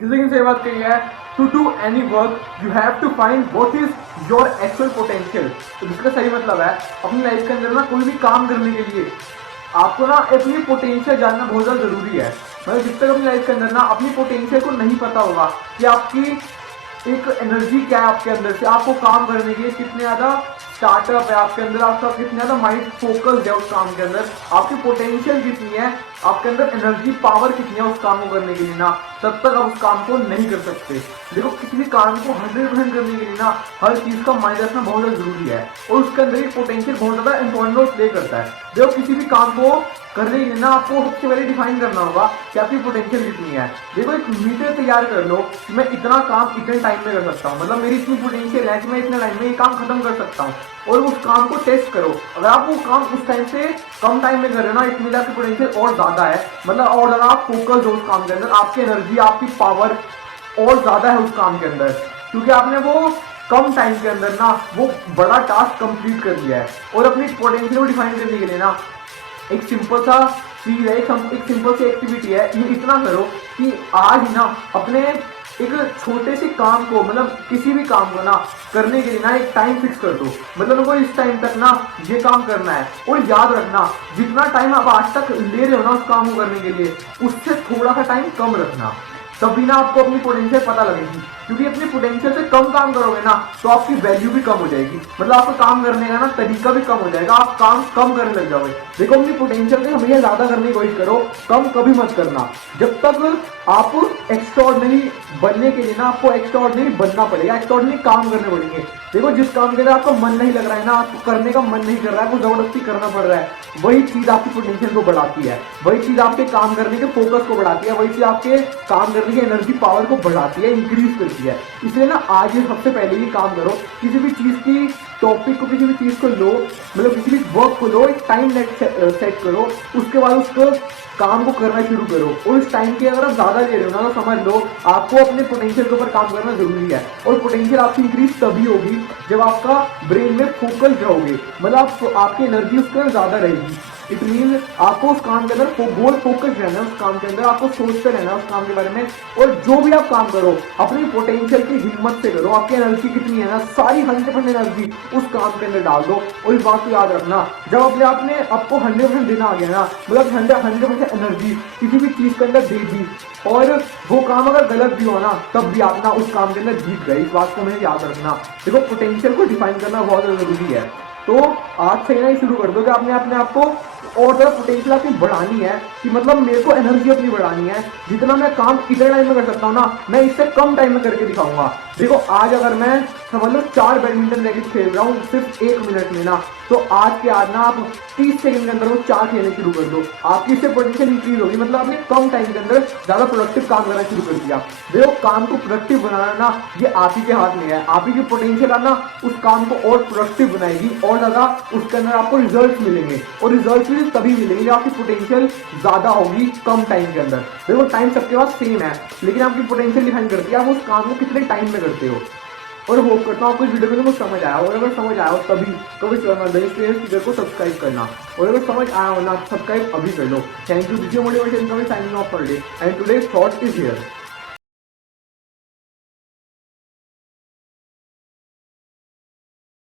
किसी ने सही बात कही है, to do any work you have to find what is your actual potential. तो जिसका सही मतलब है अपनी लाइफ के अंदर ना कोई भी काम करने के लिए आपको ना अपनी पोटेंशियल जानना बहुत ज़्यादा जरूरी है। मतलब जिस तक अपनी लाइफ के अंदर ना अपनी पोटेंशियल को नहीं पता होगा कि आपकी एक एनर्जी क्या है आपके अंदर से, आपको काम करने के लिए कितने ज़्यादा स्टार्टअप है आपके अंदर, आपका कितना ज़्यादा माइंड फोकस्ड है उस काम के अंदर, आपकी पोटेंशियल कितनी है, आपके अंदर एनर्जी पावर कितनी है उस काम को करने के लिए ना, तब तक आप उस काम को नहीं कर सकते। देखो किसी भी काम को 100% करने के लिए ना हर चीज़ का माइंड रखना बहुत ज़्यादा जरूरी है और उसके अंदर एक पोटेंशियल बहुत ज़्यादा इंपॉर्टेंट रोल प्ले करता है। देखो किसी भी काम को करने के लिए ना आपको सबसे पहले डिफाइन करना होगा कि आपकी पोटेंशियल कितनी है। देखो एक मीटर तैयार कर लो कि मैं इतना काम इतने टाइम में कर सकता हूँ, मतलब मेरी इतनी पोटेंशियल है कि मैं इतने टाइम में ये काम खत्म कर सकता हूँ, और उस काम को टेस्ट करो। अगर आप वो काम उस टाइम से कम टाइम में कर रहे हो ना, इतनी आपकी पोटेंशियल और ज्यादा है, मतलब और ज्यादा आप फोकस हो उस काम के अंदर, आपकी एनर्जी आपकी पावर और ज्यादा है उस काम के अंदर, क्योंकि आपने वो कम टाइम के अंदर ना वो बड़ा टास्क कंप्लीट कर लिया है। और अपनी पोटेंशियल को डिफाइन करने के लिए ना एक सिंपल सा चीज है, एक सिंपल सी एक्टिविटी है, ये इतना करो कि आज ही ना अपने एक छोटे से काम को, मतलब किसी भी काम को ना करने के लिए ना एक टाइम फिक्स कर दो। मतलब उनको इस टाइम तक ना ये काम करना है, और याद रखना जितना टाइम आप आज तक ले रहे हो ना उस काम को करने के लिए, उससे थोड़ा सा टाइम कम रखना, तभी ना आपको अपनी पोटेंशियल पता लगेगी। क्योंकि अपनी पोटेंशियल से कम काम करोगे ना तो आपकी वैल्यू भी कम हो जाएगी, मतलब आपका काम करने का ना तरीका भी कम हो जाएगा, आप काम कम करने लग जाओगे। देखो अपनी पोटेंशियल से हमेशा ज्यादा करने की कोशिश करो, कम कभी मत करना। जब तक आप एक्स्ट्राऑर्डिनरी बनने के लिए ना आपको एक्स्ट्राऑर्डिनरी बनना पड़ेगा, एक्स्ट्राऑर्डिनरी काम करने पड़ेंगे। देखो जिस काम के लिए आपका मन नहीं लग रहा है ना, आपको करने का मन नहीं कर रहा है, आपको जबरदस्ती करना पड़ रहा है, वही चीज आपकी पोटेंशियल को बढ़ाती है, वही चीज आपके काम करने के फोकस को बढ़ाती है, वही चीज आपके काम करने की एनर्जी पावर को बढ़ाती है, इंक्रीज करती है। इसलिए ना आज सबसे पहले ही काम करो, किसी भी चीज की टॉपिक को, किसी भी चीज को लो, मतलब किसी भी वर्क को लो, एक टाइम सेट करो, उसके बाद उसको काम को करना शुरू करो। और इस टाइम के अगर आप ज्यादा ले रहे हो ना तो समझ लो आपको अपने पोटेंशियल के ऊपर काम करना जरूरी है। और पोटेंशियल आपकी इंक्रीज तभी होगी जब आपका ब्रेन में फोकस रहोगे, मतलब आपकी एनर्जी उसके अंदर ज्यादा रहेगी। इट मीन आपको उस काम के अंदर बहुत फोकस रहना है, उस काम के अंदर आपको सोचते रहना है उस काम के बारे में। और जो भी आप काम करो अपनी पोटेंशियल की हिम्मत से करो, आपकी एनर्जी कितनी है ना सारी 100% एनर्जी उस काम के अंदर डाल दो। और इस बात को याद रखना, जब अपने आपने आपको 100% देना आ गया ना, मतलब 100% एनर्जी किसी भी चीज के अंदर दे दी, और वो काम अगर गलत भी हो ना तब भी आप ना उस काम के अंदर जीत गए। इस बात को हमें याद रखना। देखो पोटेंशियल को डिफाइन करना बहुत जरूरी है। तो आज से ही शुरू कर दो कि आपने अपने आप को और ज़्यादा पोटेंशियल आपकी बढ़ानी है, कि मतलब मेरे को एनर्जी अपनी बढ़ानी है, जितना मैं काम इतने टाइम में कर सकता हूँ ना मैं इससे कम टाइम में करके दिखाऊंगा। देखो आज अगर मैं समझ लो 4 बैडमिंटन रैकेट खेल रहा हूँ सिर्फ 1 मिनट में ना, तो आज के आज ना आप 30 सेकंड के अंदर वो 4 खेलने शुरू कर दो, आपकी इससे पोटेंशियल इंक्रीज होगी, मतलब आपने कम टाइम के अंदर ज्यादा प्रोडक्टिव काम करना शुरू कर दिया। देखो काम को प्रोडक्टिव बनाना ना ये आप ही के हाथ में है, आप ही की पोटेंशियल आना उस काम को और प्रोडक्टिव बनाएगी, और ज्यादा उसके अंदर आपको रिजल्ट मिलेंगे। और रिजल्ट भी तभी मिलेंगे जब आपकी पोटेंशियल ज्यादा होगी कम टाइम के अंदर। देखो टाइम सबके पास सेम है, लेकिन आपकी पोटेंशियल डिफाइन करती है आप उस काम को कितने टाइम में करते हो। और होप करता हूँ आपको इस वीडियो में कुछ समझ आया, और अगर समझ आया हो तभी तो वीडियो को सब्सक्राइब करना, और अगर समझ आया हो ना सब्सक्राइब अभी कर लो। Thank you, this is motivation coming signing off for day and today's thought is here.